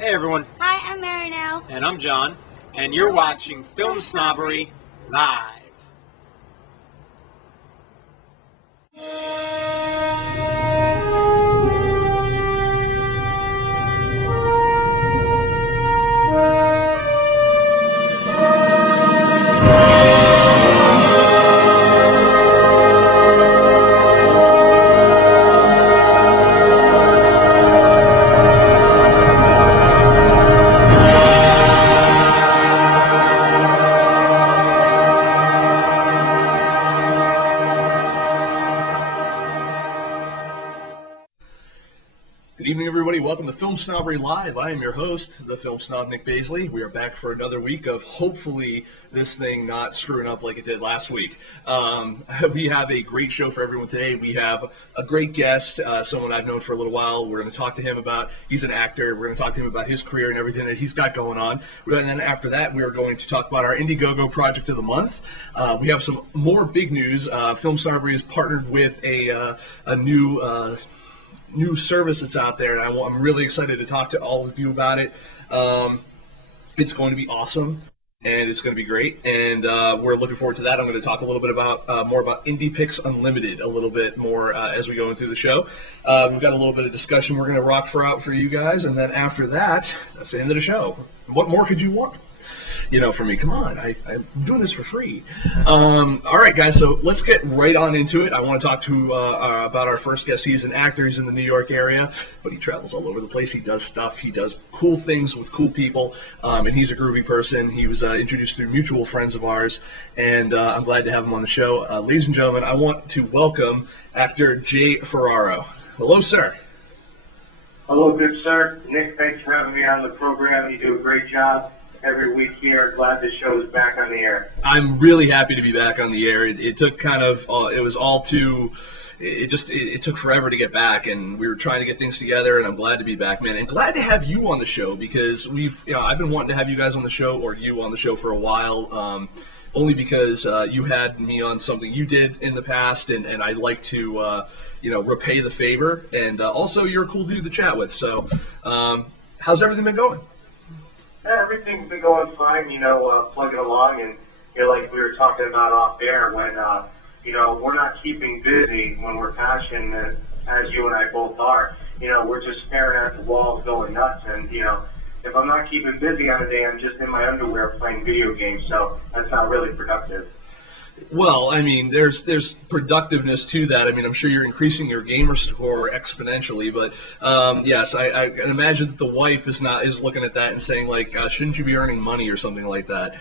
Hey everyone. Hi, I'm Marinelle. And I'm John, and you're watching Film Snobbery Live. Good evening, everybody. Welcome to Film Snobbery Live. I am your host, the Film Snob, Nic Baisley. We are back for another week of hopefully this thing not screwing up like it did last week. We have a great show for everyone today. We have a great guest, someone I've known for a little while. We're going to talk to him about, he's an actor. We're going to talk to him about his career and everything that he's got going on. And then after that, we're going to talk about our Indiegogo project of the month. We have some more big news. Film Snobbery is partnered with a new service that's out there, and I'm really excited to talk to all of you about it. It's going to be awesome, and it's going to be great, and we're looking forward to that. I'm going to talk a little bit about more about Indie Picks Unlimited a little bit more as we go through the show. We've got a little bit of discussion we're going to rock out for you guys, and then after that, that's the end of the show. What more could you want? You know, for me, come on, I'm doing this for free. All right, guys, so let's get right on into it. I want to talk to about our first guest. He's an actor. He's in the New York area, but he travels all over the place. He does stuff. He does cool things with cool people, and he's a groovy person. He was introduced through mutual friends of ours, and I'm glad to have him on the show. Ladies and gentlemen, I want to welcome actor Jay Ferraro. Hello, sir. Hello, good sir. Nic, thanks for having me on the program. You do a great job every week here. Glad the show is back on the air. I'm really happy to be back on the air. It took kind of, it was all too, it took forever to get back, and we were trying to get things together, and I'm glad to be back, man. And glad to have you on the show, because I've been wanting to have you guys on the show, or you on the show for a while, only because you had me on something you did in the past, and I like to, repay the favor, and also you're a cool dude to chat with. So, how's everything been going? Yeah, everything's been going fine, plugging along, and like we were talking about off air, when we're not keeping busy when we're passionate, as you and I both are. We're just staring at the walls, going nuts, and if I'm not keeping busy on a day, I'm just in my underwear playing video games. So that's not really productive. Well, I mean, there's productiveness to that. I mean, I'm sure you're increasing your gamer score exponentially, but yes, I can imagine that the wife is looking at that and saying, like, shouldn't you be earning money or something like that?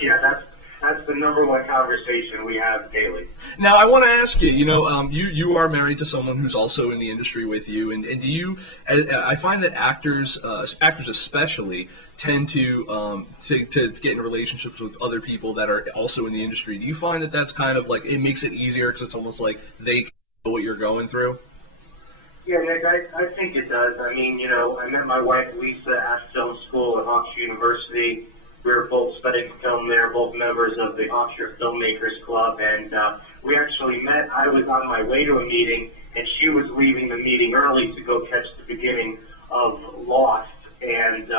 Yeah, that's the number one conversation we have daily. Now, I want to ask you, you are married to someone who's also in the industry with you, and do you, I find that actors especially, tend to get in relationships with other people that are also in the industry. Do you find that that's kind of like, it makes it easier because it's almost like they know what you're going through? Yeah, Nic, I think it does. I mean, I met my wife Lisa at film school at Hofstra University. We were both studying film there, both members of the Hofstra Filmmakers Club, and we actually met. I was on my way to a meeting, and she was leaving the meeting early to go catch the beginning of Lost, and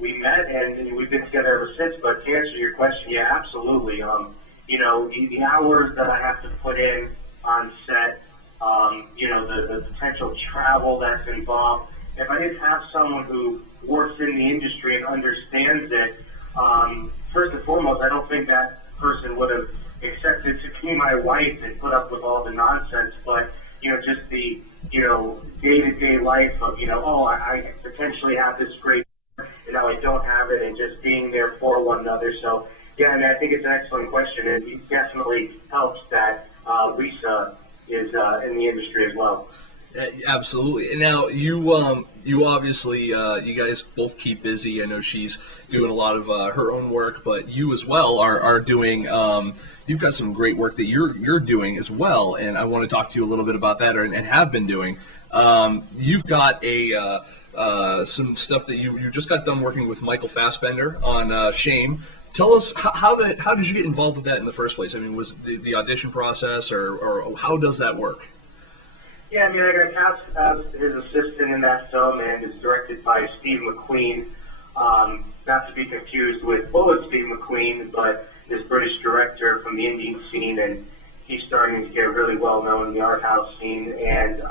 we met, and we've been together ever since. But to answer your question, yeah, absolutely. The hours that I have to put in on set, the potential travel that's involved. If I didn't have someone who works in the industry and understands it, first and foremost, I don't think that person would have accepted to be my wife and put up with all the nonsense. But just the day-to-day life of I potentially have this great, I don't have it, and just being there for one another. So yeah, I think it's an excellent question, and it definitely helps that Lisa is in the industry as well. Absolutely. And now you obviously you guys both keep busy. I know she's doing a lot of her own work, but you as well are doing. You've got some great work that you're doing as well, and I want to talk to you a little bit about that, and have been doing. You've got some stuff that you just got done working with Michael Fassbender on Shame. Tell us how did you get involved with that in the first place? I mean, was the audition process, or how does that work? Yeah, I mean, I got cast as his assistant in that film, and it's directed by Steve McQueen. Not to be confused with Bullet Steve McQueen, but this British director from the indie scene, and he's starting to get really well known in the art house scene. And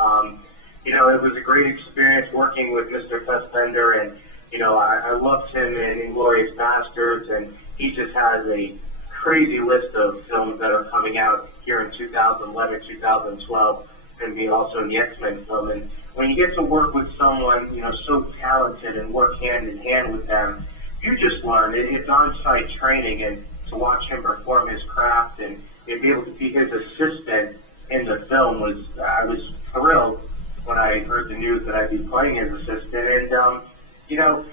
you know, it was a great experience working with Mr. Fassbender, and you know, I loved him in Inglourious Basterds, and he just has a crazy list of films that are coming out here in 2011, 2012, and be also in the X-Men film. And when you get to work with someone, you know, so talented and work hand in hand with them, you just learn. It's on-site training, and to watch him perform his craft and be able to be his assistant in the film was, I was thrilled when I heard the news that I'd be playing his assistant. And, you know,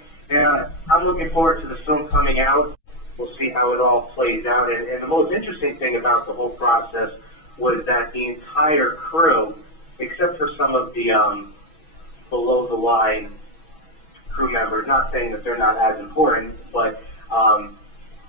I'm looking forward to the film coming out. We'll see how it all plays out. And the most interesting thing about the whole process was that the entire crew, except for some of the below-the-line crew members, not saying that they're not as important, but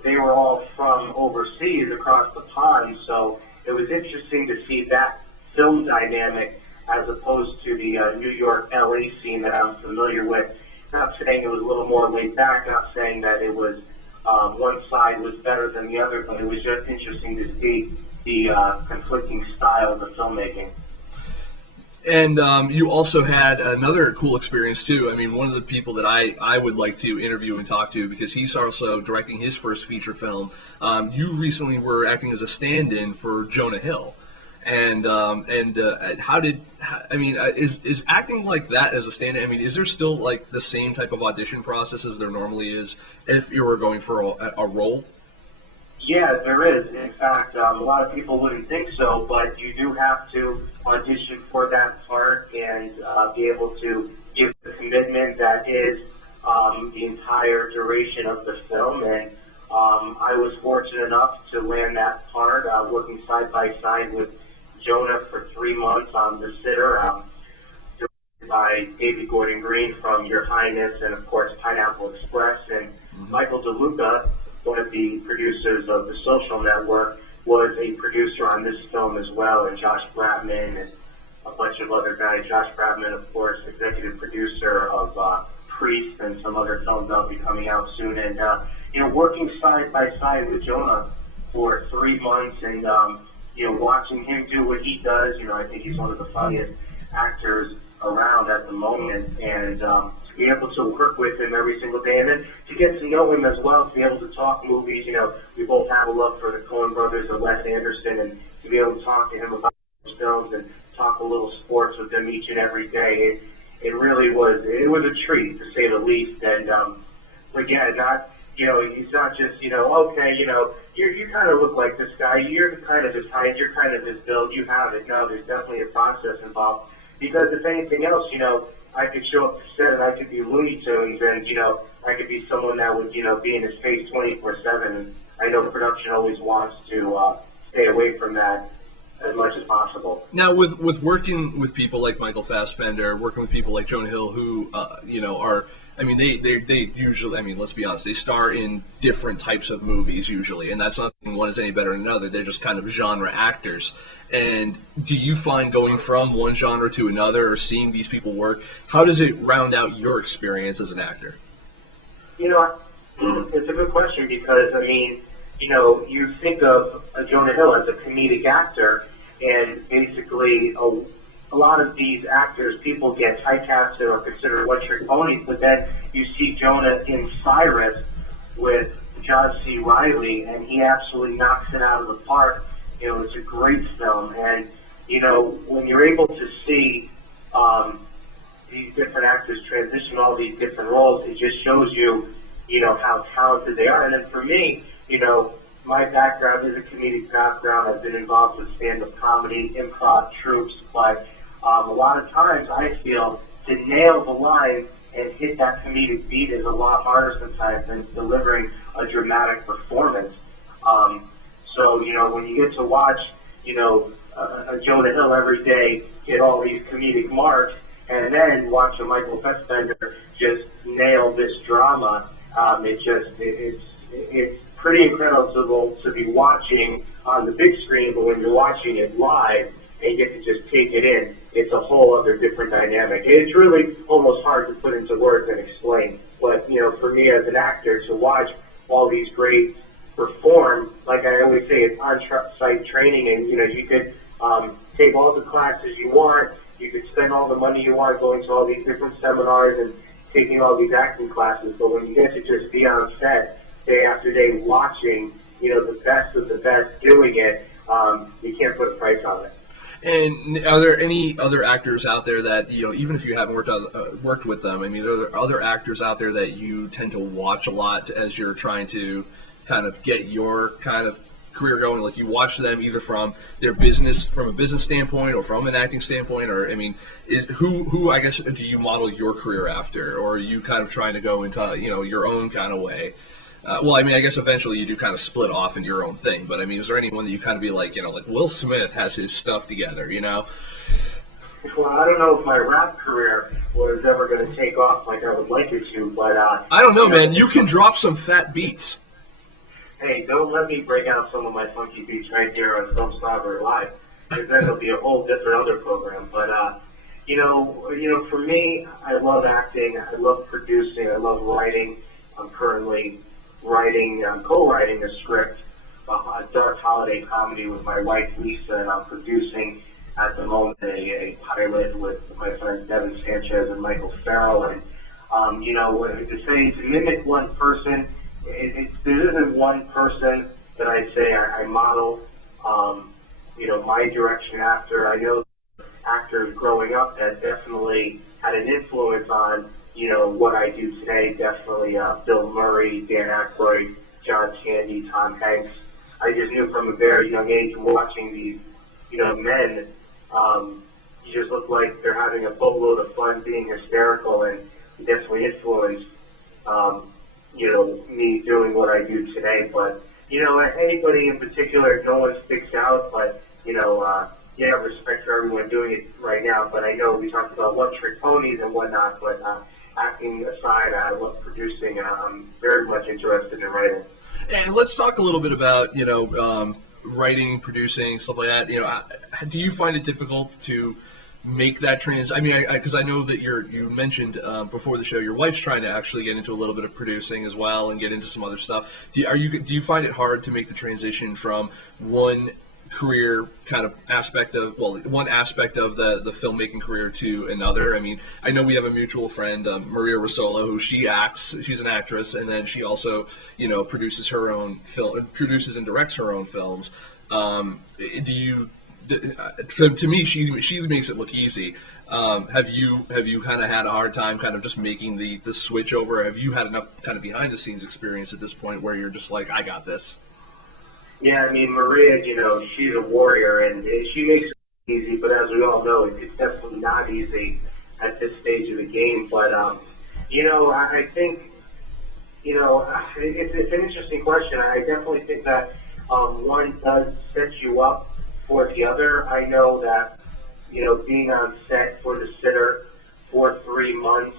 they were all from overseas across the pond, so it was interesting to see that film dynamic as opposed to the New York, LA scene that I'm familiar with. Not saying it was a little more laid back, not saying that it was one side was better than the other, but it was just interesting to see the conflicting style of the filmmaking. And you also had another cool experience too. I mean, one of the people that I would like to interview and talk to, because he's also directing his first feature film. You recently were acting as a stand-in for Jonah Hill, and is acting like that as a stand-in? I mean, is there still like the same type of audition process as there normally is if you were going for a role? Yeah, there is. In fact, a lot of people wouldn't think so, but you do have to audition for that part and be able to give the commitment that is the entire duration of the film. And I was fortunate enough to land that part, working side by side with Jonah for 3 months on The Sitter, directed by David Gordon Green from Your Highness and, of course, Pineapple Express. And Michael DeLuca, one of the producers of The Social Network, was a producer on this film as well, and Josh Bratman and a bunch of other guys. Josh Bratman, of course, executive producer of Priest and some other films that'll be coming out soon. And, you know, working side by side with Jonah for 3 months and, you know, watching him do what he does, you know, I think he's one of the funniest actors around at the moment. And to be able to work with him every single day, and then to get to know him as well, to be able to talk movies. You know, we both have a love for the Coen brothers and Wes Anderson, and to be able to talk to him about those films and talk a little sports with him each and every day, it really was, it was a treat, to say the least. And again, not, you know, he's not just, you know, okay, you know, you kind of look like this guy, you're kind of this height, you're kind of this build, you have it. No, there's definitely a process involved, because if anything else, you know, I could show up to set and I could be Looney Tunes, and, you know, I could be someone that would, you know, be in his face 24/7. And I know production always wants to stay away from that as much as possible. Now, with working with people like Michael Fassbender, working with people like Jonah Hill, who, you know, are, I mean, they usually, I mean, let's be honest, they star in different types of movies usually, and that's not saying one is any better than another. They're just kind of genre actors. And do you find going from one genre to another, or seeing these people work, how does it round out your experience as an actor? You know, it's a good question, because, I mean, you know, you think of Jonah Hill as a comedic actor, and basically a lot of these actors, people get typecasted or considered one-trick ponies, but then you see Jonah in Cyrus with John C. Reilly, and he absolutely knocks it out of the park. You know, it's a great film, and, you know, when you're able to see these different actors transition all these different roles, it just shows you, you know, how talented they are. And then for me, you know, my background is a comedic background. I've been involved with stand-up comedy, improv troupes, but a lot of times I feel to nail the line and hit that comedic beat is a lot harder sometimes than delivering a dramatic performance. So, you know, when you get to watch, you know, a Jonah Hill every day get all these comedic marks, and then watch a Michael Fassbender just nail this drama, it's pretty incredible to be watching on the big screen, but when you're watching it live, and you get to just take it in, it's a whole other different dynamic. And it's really almost hard to put into words and explain. But, you know, for me as an actor, to watch all these greats perform, like I always say, it's on-site training, and, you know, you could take all the classes you want, you could spend all the money you want going to all these different seminars and taking all these acting classes, but when you get to just be on set day after day watching, you know, the best of the best doing it, you can't put a price on it. And are there any other actors out there that, you know, even if you haven't worked with them, I mean, are there other actors out there that you tend to watch a lot as you're trying to kind of get your kind of career going? Like, you watch them either from their business, from a business standpoint, or from an acting standpoint, or, I mean, who I guess do you model your career after, or are you kind of trying to go into, you know, your own kind of way? Well, I mean, I guess eventually you do kind of split off into your own thing, but I mean, is there anyone that you kind of be like, you know, like Will Smith has his stuff together, you know? Well, I don't know if my rap career was ever going to take off like I would like it to, but I don't know, man. You can drop some fat beats. Hey, don't let me break out some of my funky beats right here on FilmSnobbery Live, because then it'll be a whole different other program. But you know, for me, I love acting. I love producing. I love writing. I'm currently co-writing a script, a dark holiday comedy with my wife Lisa, and I'm producing at the moment a pilot with my friends Devin Sanchez and Michael Fassbender. And you know, to mimic one person, there isn't one person that I say I model, you know, my direction after. I know actors growing up that definitely had an influence on, you know, what I do today. Definitely Bill Murray, Dan Aykroyd, John Candy, Tom Hanks. I just knew from a very young age watching these, you know, men, you just look like they're having a boatload of fun, being hysterical, and definitely influenced, you know, me doing what I do today. But, you know, anybody in particular, no one sticks out, but, you know, yeah, respect for everyone doing it right now. But I know we talked about one-trick ponies and whatnot, but acting aside, I love producing. I'm very much interested in writing. And let's talk a little bit about, you know, writing, producing, stuff like that. You know, do you find it difficult to make that I mean, because I know that you mentioned before the show, your wife's trying to actually get into a little bit of producing as well and get into some other stuff. Do you find it hard to make the transition from one career kind of aspect of, well, one aspect of the filmmaking career to another? I mean, I know we have a mutual friend, Maria Rosolo, who she's an actress, and then she also, you know, produces and directs her own films. To me, she makes it look easy. Have you kind of had a hard time kind of just making the switch over? Have you had enough kind of behind the scenes experience at this point where you're just like, I got this? Yeah, I mean, Maria, you know, she's a warrior, and she makes it easy, but as we all know, it's definitely not easy at this stage of the game. But, you know, I think, you know, it's an interesting question. I definitely think that one does set you up for the other. I know that, you know, being on set for the sitter for 3 months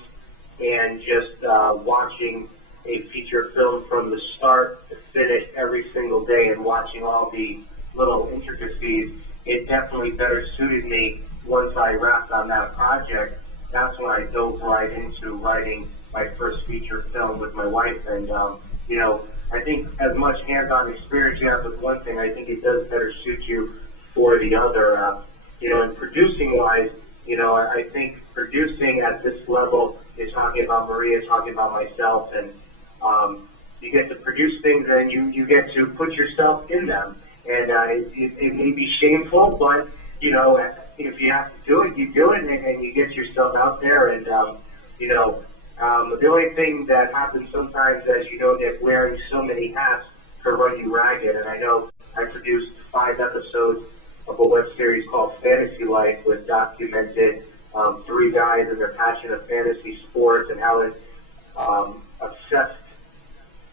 and just watching a feature film from the start to finish every single day and watching all the little intricacies, it definitely better suited me once I wrapped on that project. That's when I dove right into writing my first feature film with my wife. And, you know, I think as much hands-on experience you have with one thing, I think it does better suit you for the other. You know, and producing-wise, you know, I think producing at this level is talking about Maria, talking about myself, and you get to produce things and you get to put yourself in them. And it may be shameful, but, you know, if you have to do it, you do it, and you get yourself out there. And, you know, the only thing that happens sometimes, as you know, Nick, wearing so many hats can run you ragged. And I know I produced 5 episodes of a web series called Fantasy Life, which documented 3 guys and their passion of fantasy sports and how it obsessed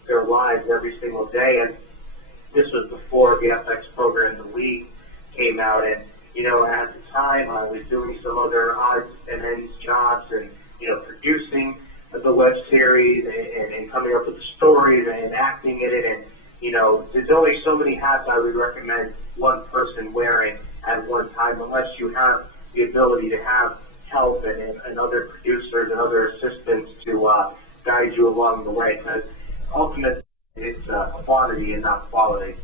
their lives every single day. And this was before the FX program, The League, came out. And, you know, at the time, I was doing some other odds and ends jobs and, you know, producing the web series and coming up with the stories and acting in it. And, you know, there's only so many hats I would recommend one person wearing at one time unless you have the ability to have help and other producers and other assistants to guide you along the way, because ultimately it's quantity and not quality.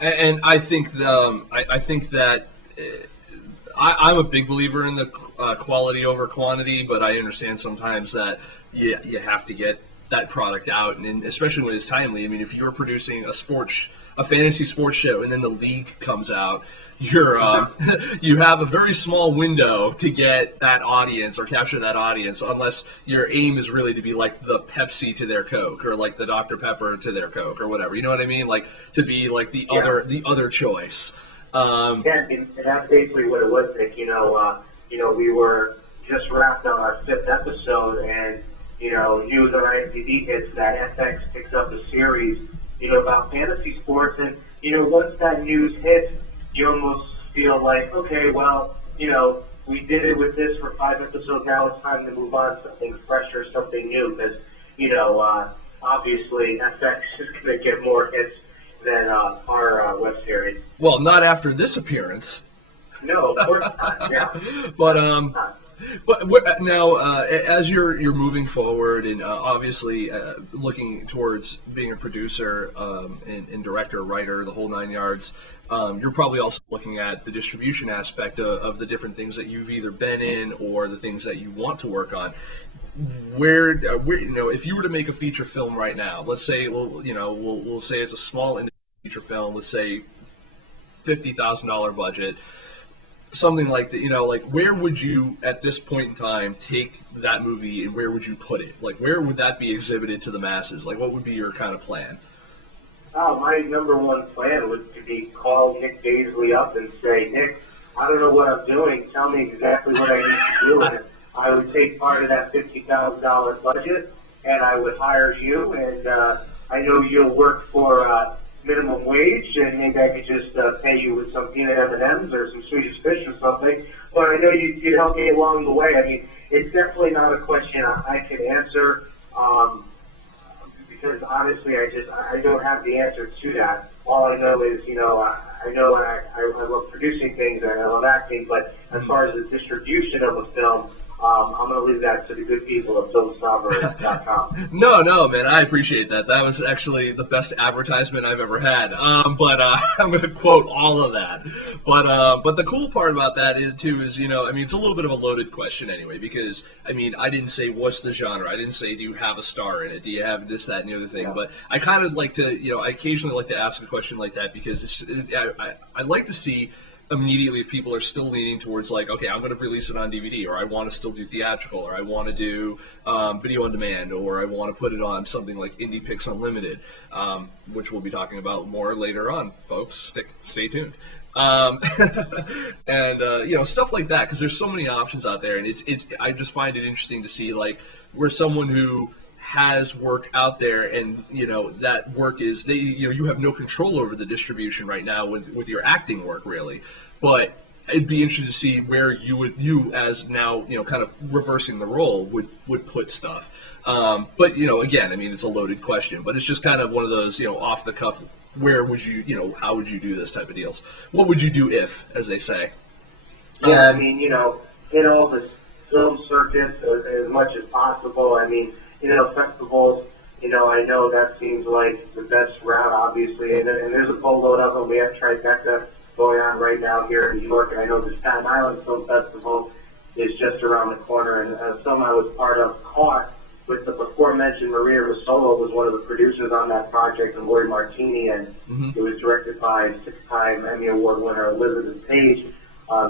And I think that I'm a big believer in the quality over quantity, but I understand sometimes that you have to get that product out, and especially when it's timely. I mean, if you're producing a fantasy sports show, and then the league comes out, you have a very small window to get that audience or capture that audience, unless your aim is really to be like the Pepsi to their Coke, or like the Dr. Pepper to their Coke, or whatever. You know what I mean? Like to be like the other choice. Yeah, and that's basically what it was, Nick. We were just wrapped on our 5th episode, and news on IMDb hits that FX picks up a series, about fantasy sports, and once that news hits, you almost feel like, okay, well, we did it with this for 5 episodes. Now it's time to move on to something fresher, something new, because obviously FX is going to get more hits than our web series. Well, not after this appearance. No, of course not. Yeah. But now, as you're moving forward and obviously looking towards being a producer and director, writer, the whole 9 yards, you're probably also looking at the distribution aspect of the different things that you've either been in or the things that you want to work on. Where if you were to make a feature film right now, let's say we'll say it's a small feature film, let's say $50,000 budget. Something like that, like where would you at this point in time take that movie, and where would you put it? Like where would that be exhibited to the masses? Like what would be your kind of plan? Oh, my number one plan would be call Nick Baisley up and say, Nick, I don't know what I'm doing. Tell me exactly what I need to do. And I would take part of that $50,000 budget, and I would hire you. And I know you'll work for minimum wage, and maybe I could just pay you with some peanut M&Ms or some Swedish fish or something. But I know you'd help me along the way. I mean, it's definitely not a question I can answer, because honestly, I don't have the answer to that. All I know is, I know I love producing things and I love acting, but as far as the distribution of a film, I'm going to leave that to the good people of FilmSnobbery.com. No, man, I appreciate that. That was actually the best advertisement I've ever had. But I'm going to quote all of that. But the cool part about that is it's a little bit of a loaded question anyway, because, I didn't say what's the genre. I didn't say do you have a star in it? Do you have this, that, and the other thing? Yeah. But I kind of like to, I occasionally like to ask a question like that, because I like to see immediately if people are still leaning towards like, okay, I'm going to release it on DVD, or I want to still do theatrical, or I want to do video on demand, or I want to put it on something like Indie Pix Unlimited, which we'll be talking about more later on, folks. Stay tuned. And stuff like that, because there's so many options out there, and I just find it interesting to see like where someone who has work out there, and that work is you have no control over the distribution right now with your acting work really, but it'd be interesting to see where you as now kind of reversing the role would put stuff. But again, it's a loaded question, but it's just kind of one of those off the cuff. Where would you how would you do this type of deals? What would you do if, as they say? Yeah, hit all the film circuits as much as possible. Festivals, I know that seems like the best route, obviously, and there's a boatload of them. We have Tribeca going on right now here in New York, and I know the Staten Island Film Festival is just around the corner, and a film I was part of, Caught, with the before-mentioned Maria Rosolo was one of the producers on that project, and Lori Martini, and it was directed by 6-time Emmy Award winner Elizabeth Page.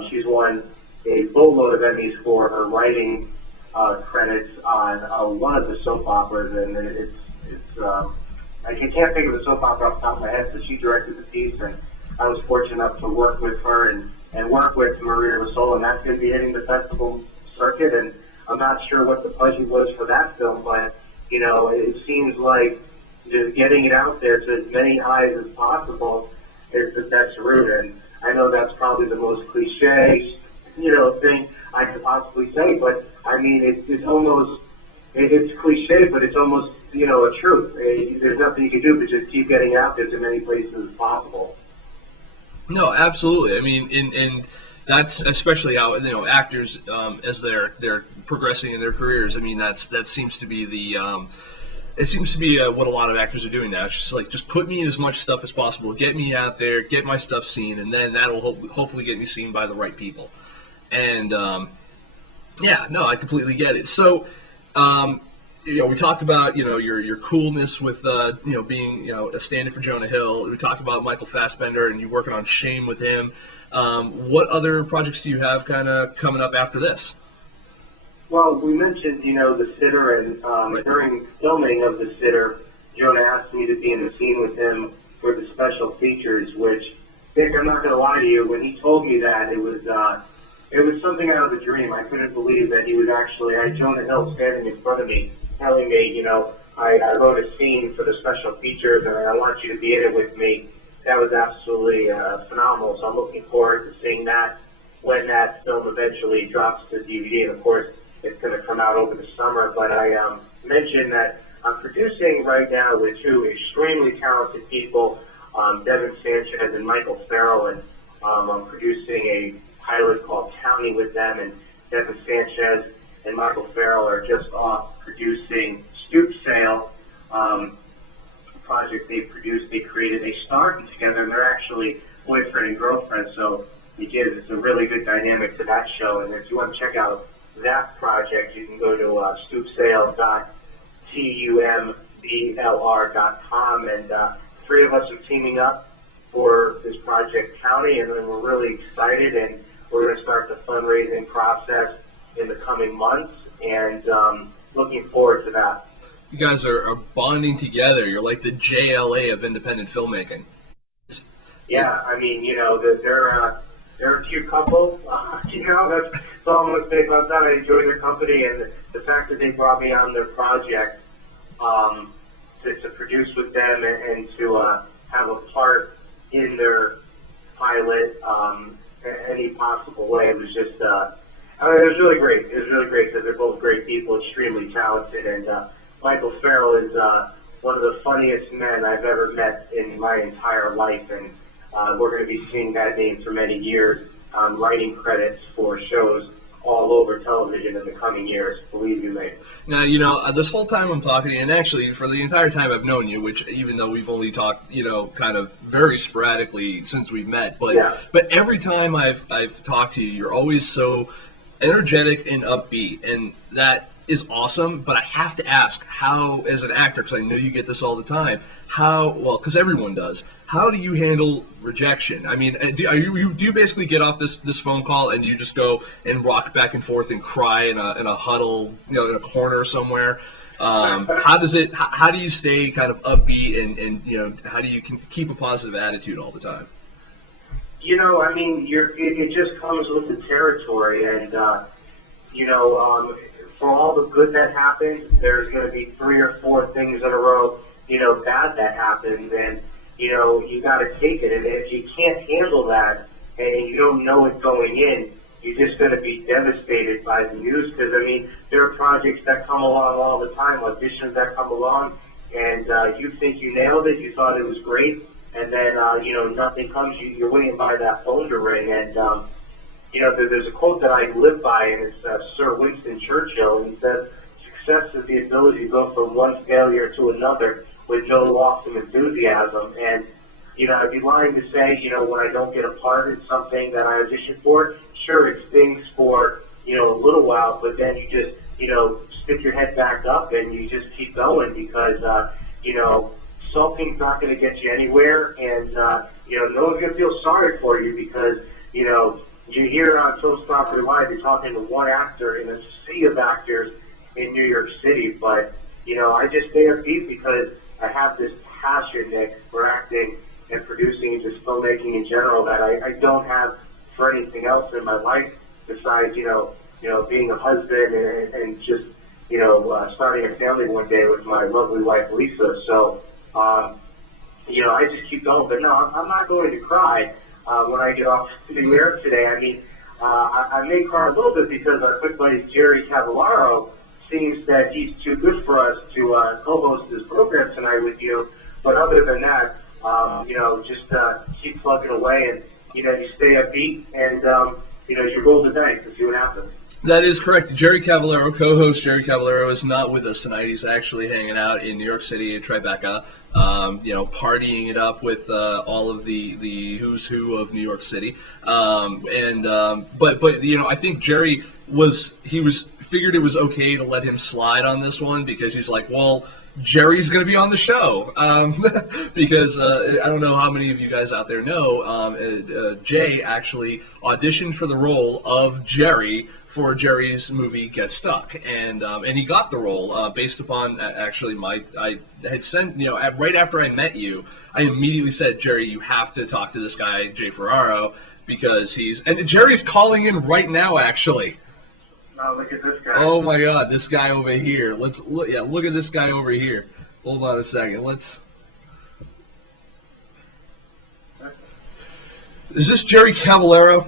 She's won a boatload of Emmys for her writing credits on one of the soap operas, and it's I can't think of the soap opera off the top of my head, but she directed the piece, and I was fortunate enough to work with her and work with Maria Rosolo, and that's going to be hitting the festival circuit, and I'm not sure what the budget was for that film, but it seems like just getting it out there to as many eyes as possible is the best route, and I know that's probably the most cliche thing I could possibly say, but it's cliche, but it's almost, a truth. There's nothing you can do but just keep getting out there to as many places as possible. No, absolutely. I mean, and that's especially how actors as they're progressing in their careers. I mean, that seems to be the it seems to be what a lot of actors are doing now. It's just like, just put me in as much stuff as possible, get me out there, get my stuff seen, and then that'll hopefully get me seen by the right people. And yeah, no, I completely get it. So, we talked about your coolness with being a stand-in for Jonah Hill. We talked about Michael Fassbender and you working on Shame with him. What other projects do you have kind of coming up after this? Well, we mentioned, The Sitter, and Right. during filming of The Sitter, Jonah asked me to be in the scene with him for the special features, which, Dick, I'm not going to lie to you, when he told me that, it was something out of a dream. I couldn't believe that he was actually, I had Jonah Hill standing in front of me, telling me, I wrote a scene for the special features, and I want you to be in it with me. That was absolutely phenomenal, so I'm looking forward to seeing that when that film eventually drops to DVD, and of course, it's going to come out over the summer. But I mentioned that I'm producing right now with two extremely talented people, Devin Sanchez and Michael Fassbender, and I'm producing a pilot called County with them, and Devin Sanchez and Michael Fassbender are just off producing Stoop Sale, a project they produced. They created, they started together, and they're actually boyfriend and girlfriend, so it's a really good dynamic to that show. And if you want to check out that project, you can go to stoopsale.tumblr.com, and three of us are teaming up for this project County, and then we're really excited, and we're going to start the fundraising process in the coming months, and looking forward to that. You guys are bonding together. You're like the JLA of independent filmmaking. Yeah, I mean, they're a cute couple. That's all I'm going to say about that. I enjoy their company, and the fact that they brought me on their project to produce with them and to have a part in their pilot any possible way. It was just, it was really great. It was really great because they're both great people, extremely talented, and Michael Farrell is one of the funniest men I've ever met in my entire life, and we're going to be seeing that name for many years on writing credits for shows all over television in the coming years, believe you me. Now, this whole time I'm talking to you, and actually for the entire time I've known you, which even though we've only talked, kind of very sporadically since we've met, but Yeah. but every time I've talked to you, you're always so energetic and upbeat, and that is awesome. But I have to ask, how, as an actor, because I know you get this all the time, because everyone does, how do you handle rejection? I mean, do you basically get off this phone call and you just go and rock back and forth and cry in a huddle, in a corner somewhere? How do you stay kind of upbeat and how do you keep a positive attitude all the time? I mean, it just comes with the territory, and for all the good that happens, there's going to be 3 or 4 things in a row, bad that happens, and you got to take it. And if you can't handle that and you don't know it going in, you're just going to be devastated by the news. Because, I mean, there are projects that come along all the time, auditions that come along, and you think you nailed it, you thought it was great, and then, nothing comes. You're waiting by that phone to ring. And, there's a quote that I live by, and it's Sir Winston Churchill, and he says, "Success is the ability to go from one failure to another with no loss of enthusiasm." And, I'd be lying to say, when I don't get a part in something that I auditioned for, sure, it stings for, a little while, but then you just, stick your head back up and you just keep going because, sulking's not going to get you anywhere, and, no one's going to feel sorry for you because, you hear on FilmSnobbery Live, you're talking to one actor in a sea of actors in New York City, but, I just stay upbeat because I have this passion, Nick, for acting and producing and just filmmaking in general that I don't have for anything else in my life besides, being a husband and just, starting a family one day with my lovely wife, Lisa. So, I just keep going. But no, I'm not going to cry when I get off the air today. I mean, I may cry a little bit because our quick buddy Jerry Cavallaro seems that he's too good for us to co-host this program tonight with you. But other than that, just keep plugging away. And you stay upbeat and, you roll the dice and see what happens. That is correct. Jerry Cavallaro, co-host Jerry Cavallaro, is not with us tonight. He's actually hanging out in New York City at Tribeca, partying it up with all of the who's who of New York City. But I think Jerry figured it was okay to let him slide on this one because he's like, well, Jerry's going to be on the show because I don't know how many of you guys out there know, Jay actually auditioned for the role of Jerry for Jerry's movie Get Stuck, and he got the role based upon actually I had sent right after I met you, I immediately said, Jerry, you have to talk to this guy Jay Ferraro because and Jerry's calling in right now actually. Oh, look at this guy. Oh my God, this guy over here. Let's look. Yeah, look at this guy over here. Hold on a second. Is this Jerry Cavallaro?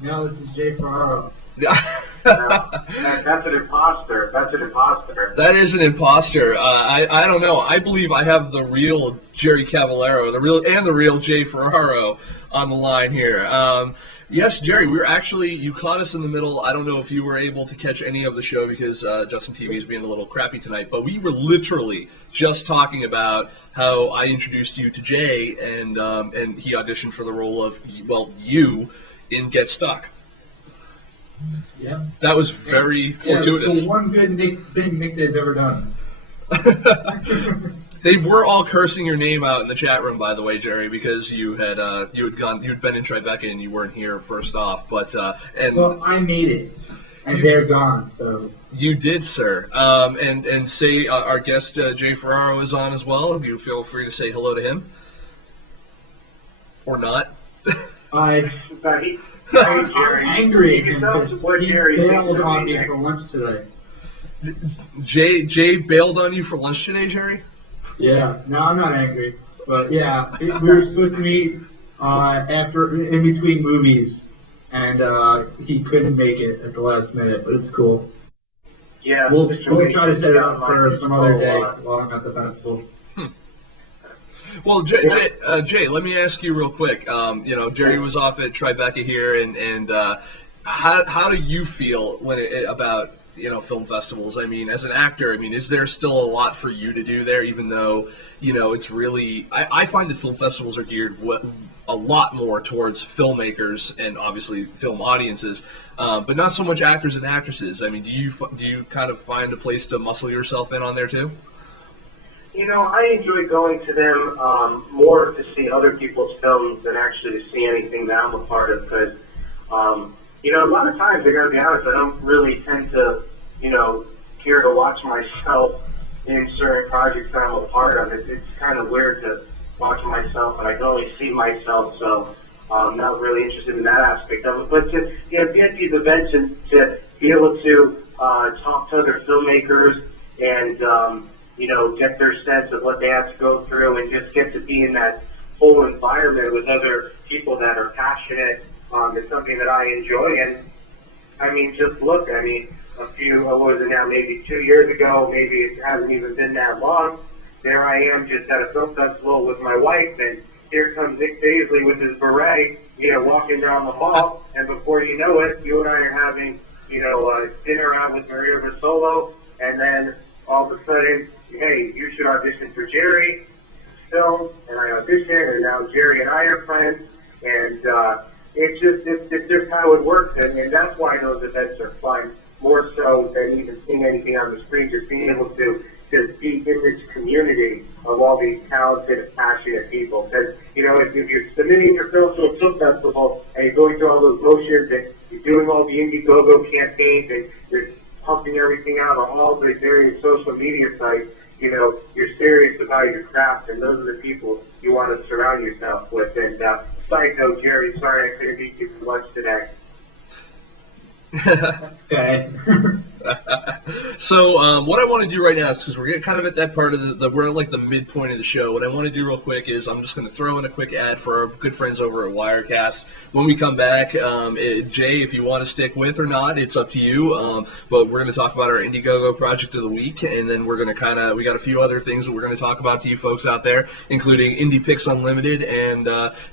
No, this is Jay Ferraro. That's an imposter. That's an imposter. That is an imposter. I don't know. I believe I have the real Jerry Cavallaro, the real Jay Ferraro on the line here. Yes, Jerry, you caught us in the middle. I don't know if you were able to catch any of the show because Justin TV is being a little crappy tonight, but we were literally just talking about how I introduced you to Jay and he auditioned for the role of, you in Get Stuck. Yeah. That was very fortuitous. The one good thing Nick has ever done. They were all cursing your name out in the chat room, by the way, Jerry, because you'd been in Tribeca and you weren't here first off. But well, I made it, and they're gone. So you did, sir. And say our guest Jay Ferraro is on as well. You feel free to say hello to him, or not. I'm angry at him because he bailed on me for lunch today. Jay bailed on you for lunch today, Jerry? Yeah, no, I'm not angry, but yeah, we were supposed to meet in between movies, and he couldn't make it at the last minute, but it's cool. Yeah, we'll try to set it up for some other day while I'm at the festival. Well, Jay, let me ask you real quick. Jerry was off at Tribeca here, and how do you feel about film festivals? I mean, as an actor, is there still a lot for you to do there, even though, it's really, I find that film festivals are geared a lot more towards filmmakers and obviously film audiences, but not so much actors and actresses. Do you kind of find a place to muscle yourself in on there too? I enjoy going to them more to see other people's films than actually to see anything that I'm a part of, because a lot of times, I gotta be honest, I don't really tend to, care to watch myself in certain projects that I'm a part of. It's kind of weird to watch myself, and I can only see myself, so I'm not really interested in that aspect of it. But to be at these events and to be able to talk to other filmmakers and, get their sense of what they have to go through and just get to be in that whole environment with other people that are passionate is something that I enjoy. And just look, what was it now, maybe 2 years ago, maybe it hasn't even been that long, there I am just at a film festival with my wife, and here comes Nick Baisley with his beret, walking down the hall, and before you know it, you and I are having, dinner out with Maria Rosolo, and then all of a sudden, hey, you should audition for Jerry film, and I auditioned, and now Jerry and I are friends, and it's just how it works, and that's why those events are fun, more so than even seeing anything on the screen, just being able to just be in this community of all these talented and passionate people. Because, if you're submitting your film to a film festival and you're going through all those motions and you're doing all the Indiegogo campaigns and you're pumping everything out on all the various social media sites, you're serious about your craft, and those are the people you want to surround yourself with. And side note, Jerry, sorry I couldn't meet you for lunch today. Okay. So what I want to do right now is, because we're getting kind of at that part of we're at like the midpoint of the show, what I want to do real quick is I'm just going to throw in a quick ad for our good friends over at Wirecast. When we come back, Jay, if you want to stick with or not, it's up to you, but we're going to talk about our Indiegogo project of the week, and then we're going to we got a few other things that we're going to talk about to you folks out there, including Indie Picks Unlimited, and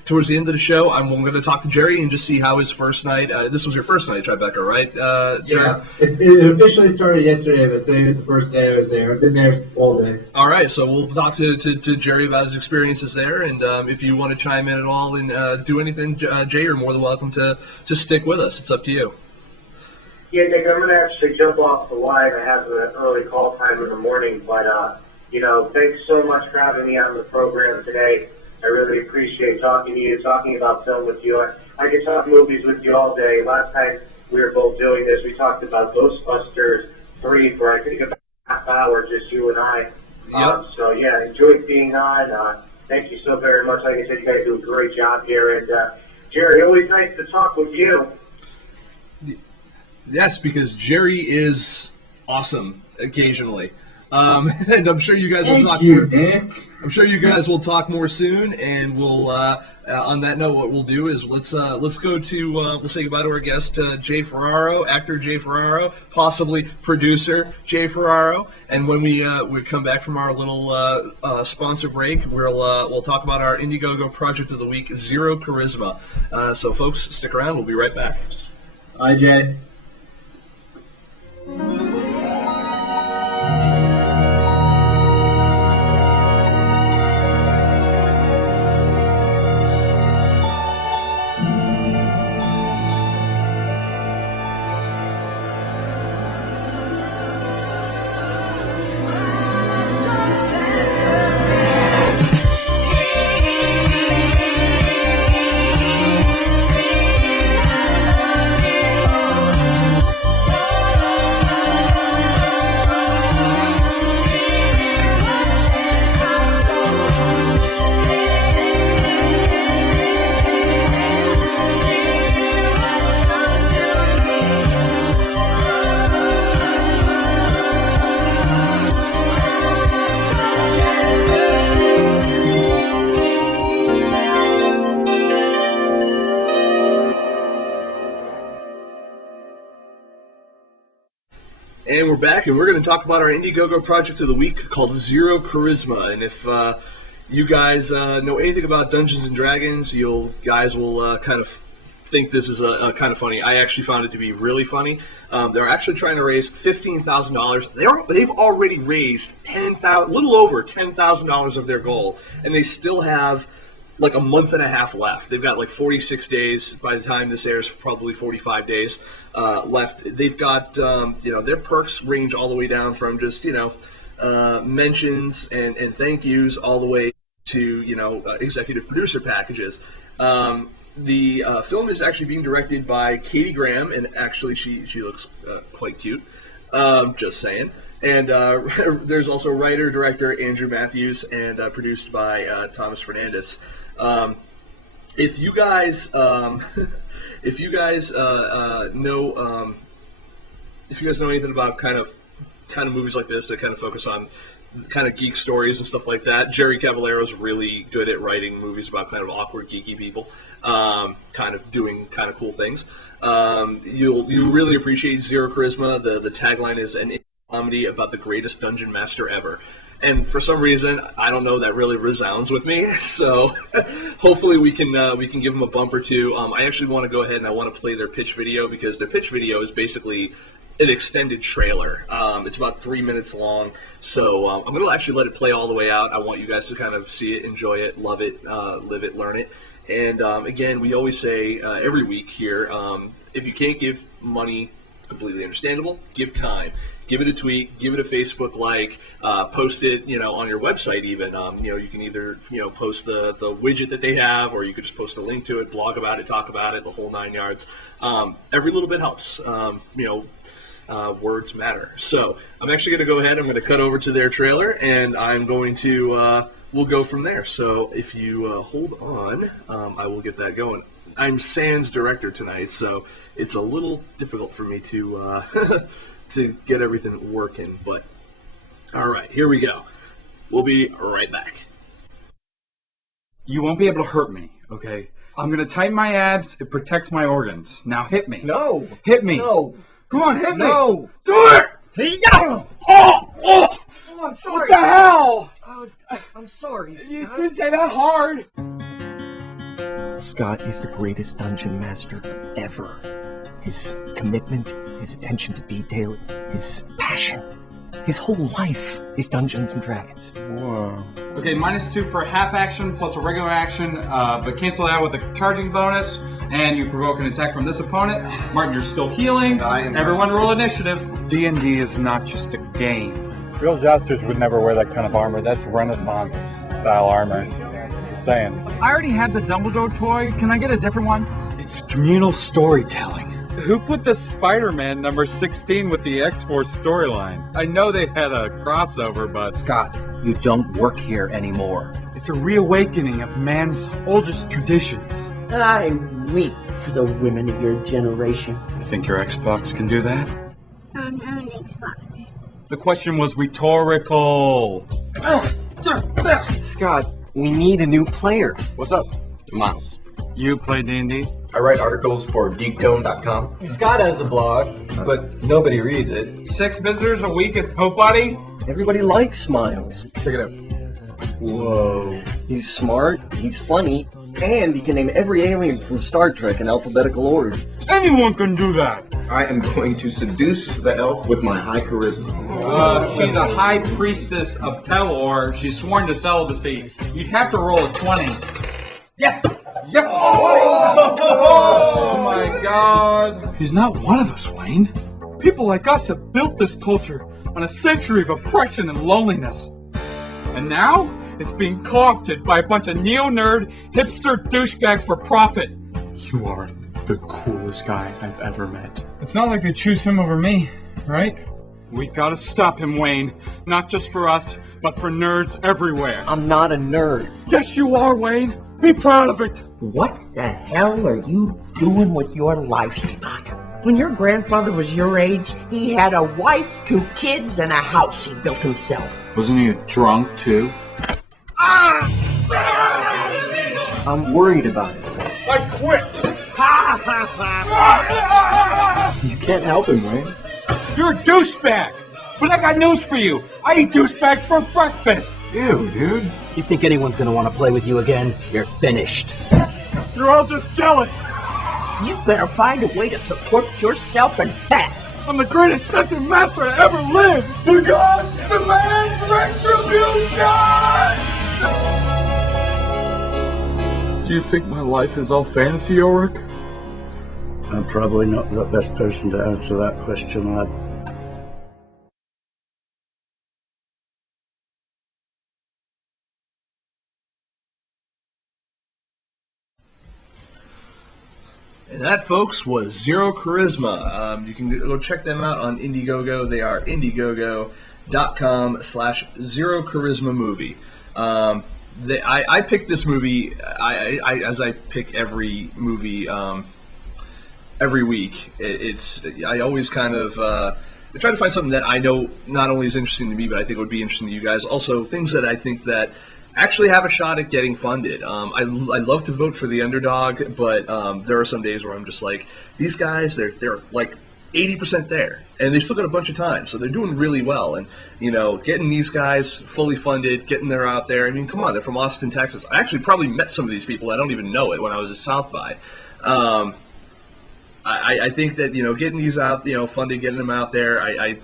towards the end of the show, I'm going to talk to Jerry and just see how his first night, this was your first night, Tribeca, right? Yeah, it officially started yesterday, but today was the first day I was there. I've been there all day. All right, so we'll talk to Jerry about his experiences there, and if you want to chime in at all and do anything, Jay, you're more than welcome to stick with us. It's up to you. Yeah, Nick, I'm going to actually jump off the line. I have an early call time in the morning, but, thanks so much for having me on the program today. I really appreciate talking to you, talking about film with you. I could talk movies with you all day. Last time we were both doing this, we talked about Ghostbusters 3 for, I think, about a half hour, just you and I. Yep. So, yeah, enjoyed being on. Thank you so very much. Like I said, you guys do a great job here. And, Jerry, always nice to talk with you. Yes, because Jerry is awesome occasionally. And I'm sure you guys will talk more. Nick. I'm sure you guys will talk more soon, and we'll on that note, what we'll do is let's go to we'll say goodbye to our guest Jay Ferraro, actor Jay Ferraro, possibly producer Jay Ferraro, and when we come back from our little sponsor break, we'll talk about our Indiegogo project of the week, Zero Charisma. So folks, stick around. We'll be right back. Hi, Jay. And we're back, and we're going to talk about our Indiegogo project of the week called Zero Charisma. And if you guys know anything about Dungeons and Dragons, you guys will kind of think this is kind of funny. I actually found it to be really funny. They're actually trying to raise $15,000. They've already raised little over $10,000 of their goal, and they still have like a month and a half left. They've got like 46 days by the time this airs, probably 45 days left. They've got, their perks range all the way down from just, mentions and thank yous all the way to, executive producer packages. The film is actually being directed by Katie Graham, and actually she looks quite cute, just saying. And there's also writer-director Andrew Matthews, and produced by Thomas Fernandez. If you guys know anything about kind of movies like this that kind of focus on kind of geek stories and stuff like that, Jerry Cavallaro is really good at writing movies about kind of awkward geeky people, kind of doing kind of cool things. You'll really appreciate Zero Charisma. The tagline is an comedy about the greatest dungeon master ever. And for some reason, I don't know, that really resounds with me. So hopefully we can give them a bump or two. I actually want to go ahead and I want to play their pitch video, because their pitch video is basically an extended trailer. It's about 3 minutes long. So I'm going to actually let it play all the way out. I want you guys to kind of see it, enjoy it, love it, live it, learn it. And again, we always say every week here, if you can't give money, completely understandable, give time. Give it a tweet, give it a Facebook like, post it, on your website even. You can either, post the widget that they have, or you could just post a link to it, blog about it, talk about it, the whole 9 yards. Every little bit helps. Words matter. So I'm actually going to go ahead, I'm going to cut over to their trailer, and I'm going to, we'll go from there. So if you hold on, I will get that going. I'm Sans director tonight, so it's a little difficult for me to to get everything working. But all right, here we go. We'll be right back. You won't be able to hurt me, okay? I'm gonna tighten my abs. It protects my organs. Now hit me. No. Hit me. No. Come on, hit me. No. Do it. No. Oh, oh. Oh, I'm sorry. What the hell? Oh, I'm sorry, You Scott. didn't say that hard. Scott is the greatest dungeon master ever. His commitment, his attention to detail, his passion, his whole life is Dungeons and Dragons. Whoa. Okay, -2 for a half action plus a regular action, but cancel that with a charging bonus, and you provoke an attack from this opponent. Martin, you're still healing. Everyone roll initiative. D&D is not just a game. Real jousters would never wear that kind of armor. That's Renaissance style armor. Just saying. I already had the Dumbledore toy. Can I get a different one? It's communal storytelling. Who put the Spider-Man number 16 with the X-Force storyline? I know they had a crossover, but... Scott, you don't work here anymore. It's a reawakening of man's oldest traditions. I weep for the women of your generation. You think your Xbox can do that? I don't have an Xbox. The question was rhetorical. Scott, we need a new player. What's up? Miles. You play D&D? I write articles for geekdome.com. Scott has a blog, but nobody reads it. 6 visitors a week is nobody? Everybody likes Miles. Check it out. Whoa. He's smart, he's funny, and he can name every alien from Star Trek in alphabetical order. Anyone can do that. I am going to seduce the elf with my high charisma. She's a high priestess of Pelor. She's sworn to celibacy. You'd have to roll a 20. Yes! Yes! Oh my God. He's not one of us, Wayne. People like us have built this culture on a century of oppression and loneliness. And now, it's being co-opted by a bunch of neo-nerd, hipster douchebags for profit. You are the coolest guy I've ever met. It's not like they choose him over me, right? We gotta stop him, Wayne. Not just for us, but for nerds everywhere. I'm not a nerd. Yes, you are, Wayne. Be proud of it. What the hell are you doing with your life, Scott? When your grandfather was your age, he had a wife, 2 kids, and a house he built himself. Wasn't he drunk, too? I'm worried about it. I quit. You can't help him, Wayne. You're a douchebag. But I got news for you. I eat douchebags for breakfast. Ew, dude. You think anyone's gonna want to play with you again? You're finished. You're all just jealous. You better find a way to support yourself and fast. I'm the greatest dungeon master that ever lived. The gods demand retribution. Do you think my life is all fantasy, Ulrich? I'm probably not the best person to answer that question, lad. And that, folks, was Zero Charisma. You can go check them out on Indiegogo. They are indiegogo.com/Zero Charisma Movie. I picked this movie as I pick every movie every week. I always kind of I try to find something that I know not only is interesting to me, but I think would be interesting to you guys. Also, things that I think that actually have a shot at getting funded. I love to vote for the underdog, but there are some days where I'm just like, these guys, they're like 80% there, and they still got a bunch of time, so they're doing really well. And you know, getting these guys fully funded, getting them out there. I mean, come on, they're from Austin, Texas. I actually probably met some of these people. I don't even know it when I was at South by. I think that, you know, getting these out, you know, funded, getting them out there. I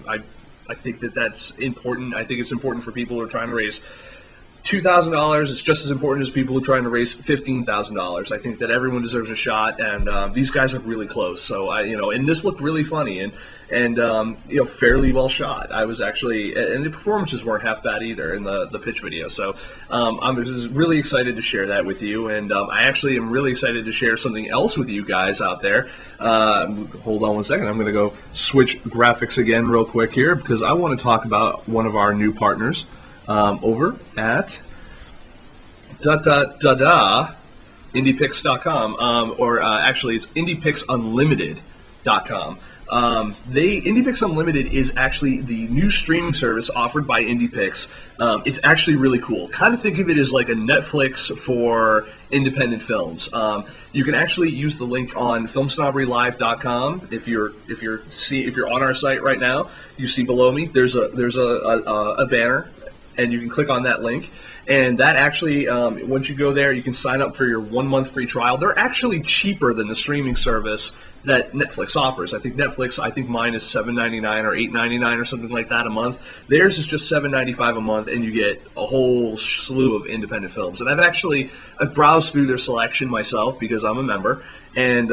think that that's important. I think it's important for people who are trying to raise $2,000. It's just as important as people who are trying to raise $15,000. I think that everyone deserves a shot, and these guys are really close. So and this looked really funny and fairly well shot. I was actually, and the performances weren't half bad either in the pitch video. So I'm just really excited to share that with you, and I actually am really excited to share something else with you guys out there. Hold on one second. I'm going to go switch graphics again real quick here because I want to talk about one of our new partners. Over at indiepix.com, or actually it's indiepixunlimited.com. IndiePix Unlimited is actually the new streaming service offered by IndiePix. It's actually really cool. Kind of think of it as like a Netflix for independent films. You can actually use the link on FilmSnobberyLive.com. If you're on our site right now, you see below me there's a banner, and you can click on that link. And that actually, once you go there, you can sign up for your 1 month free trial. They're actually cheaper than the streaming service that Netflix offers. I think mine is $7.99 or $8.99 or something like that a month. Theirs is just $7.95 a month, and you get a whole slew of independent films. And I've browsed through their selection myself because I'm a member, and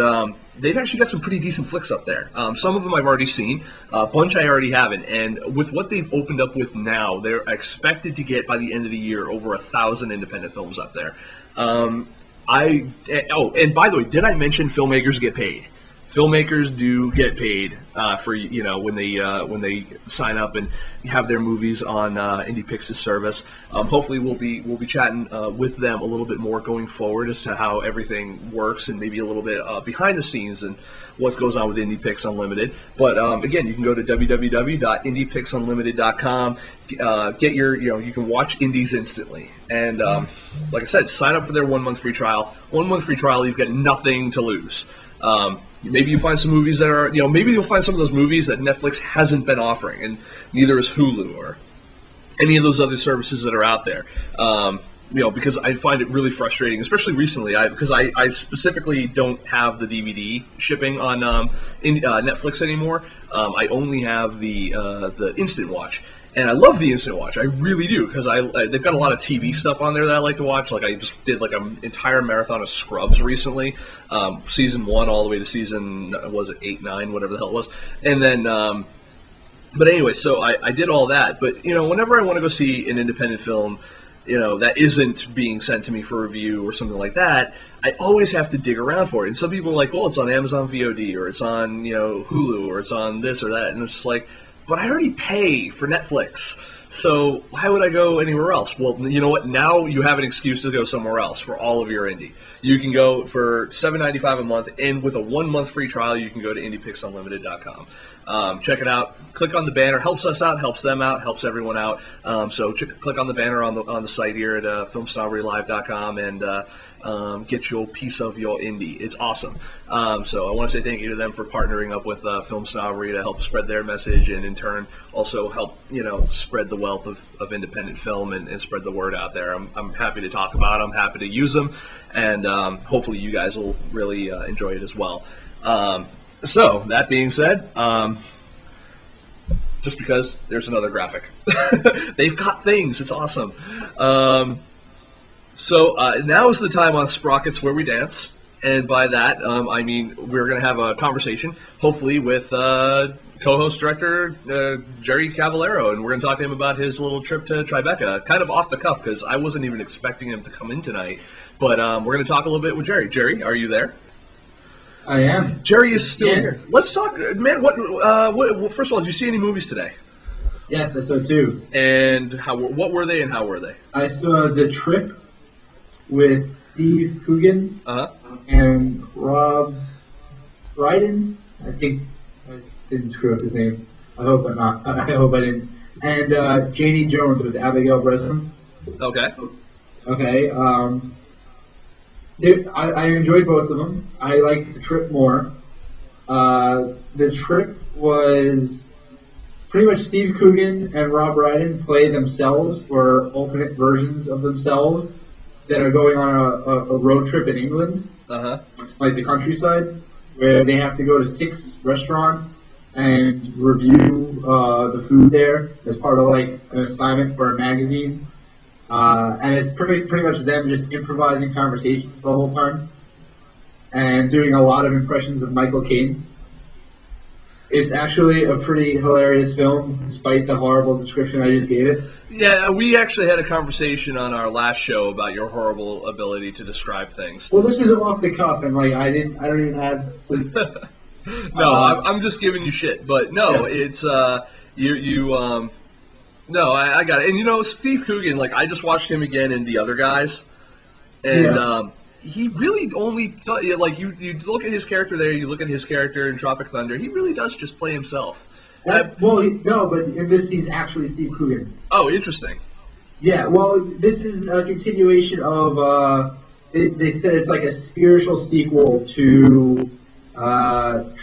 they've actually got some pretty decent flicks up there. Some of them I've already seen, a bunch I already haven't. And with what they've opened up with now, they're expected to get by the end of the year over 1,000 independent films up there. And by the way, did I mention filmmakers get paid? Filmmakers do get paid for when they sign up and have their movies on IndiePix's service. Hopefully, we'll be chatting with them a little bit more going forward as to how everything works and maybe a little bit behind the scenes and what goes on with IndiePix Unlimited. But again, you can go to www.indiepixunlimited.com. Get you can watch indies instantly. And like I said, sign up for their 1 month free trial. 1 month free trial, you've got nothing to lose. Maybe you find some movies that are, maybe you'll find some of those movies that Netflix hasn't been offering, and neither is Hulu or any of those other services that are out there. Because I find it really frustrating, especially recently, because I specifically don't have the DVD shipping on Netflix anymore. I only have the Instant Watch. And I love the Instant Watch, I really do, because they've got a lot of TV stuff on there that I like to watch. Like I just did like an entire marathon of Scrubs recently, season 1 all the way to season 8, 9, whatever the hell it was. And then, but anyway, so I did all that. But whenever I want to go see an independent film, that isn't being sent to me for review or something like that, I always have to dig around for it. And some people are like, well, it's on Amazon VOD, or it's on Hulu, or it's on this or that, and it's just like, but I already pay for Netflix, so why would I go anywhere else? Well, you know what? Now you have an excuse to go somewhere else for all of your indie. You can go for $7.95 a month, and with a 1 month free trial, you can go to IndiePixUnlimited.com. Check it out. Click on the banner. Helps us out. Helps them out. Helps everyone out. So click on the banner on the site here at FilmSnobberyLive.com and get your piece of your indie. It's awesome. So I want to say thank you to them for partnering up with Film Snobbery to help spread their message, and in turn also help spread the wealth of independent film and spread the word out there. I'm happy to talk about it. I'm happy to use them, and hopefully you guys will really enjoy it as well. So that being said, just because there's another graphic, they've got things. It's awesome. So now is the time on Sprockets where we dance, and by that I mean we're going to have a conversation, hopefully with co-host director Jerry Cavallaro, and we're going to talk to him about his little trip to Tribeca, kind of off the cuff because I wasn't even expecting him to come in tonight, but we're going to talk a little bit with Jerry. Jerry, are you there? I am. Jerry is still here. Let's talk, man. What first of all, did you see any movies today? Yes, I saw 2. And what were they and how were they? I saw The Trip with Steve Coogan and Rob Brydon. I think I didn't screw up his name. I hope I'm not. I hope I didn't. And Janie Jones with Abigail Breslin. Okay. Okay. I enjoyed both of them. I liked The Trip more. The Trip was pretty much Steve Coogan and Rob Brydon play themselves, or alternate versions of themselves, that are going on a road trip in England, like the countryside, where they have to go to 6 restaurants and review the food there as part of like an assignment for a magazine. And it's pretty much them just improvising conversations the whole time and doing a lot of impressions of Michael Caine. It's actually a pretty hilarious film, despite the horrible description I just gave it. Yeah, we actually had a conversation on our last show about your horrible ability to describe things. Well, this was off the cuff, and like I don't even have. No, I'm just giving you shit, but no, yeah. It's no, I got it. And Steve Coogan, like I just watched him again in The Other Guys, and he really only like you look at his character there, you look at his character in Tropic Thunder. He really does just play himself. No, but in this he's actually Steve Coogan. Oh, interesting. Yeah, well, this is a continuation of. They said it's like a spiritual sequel to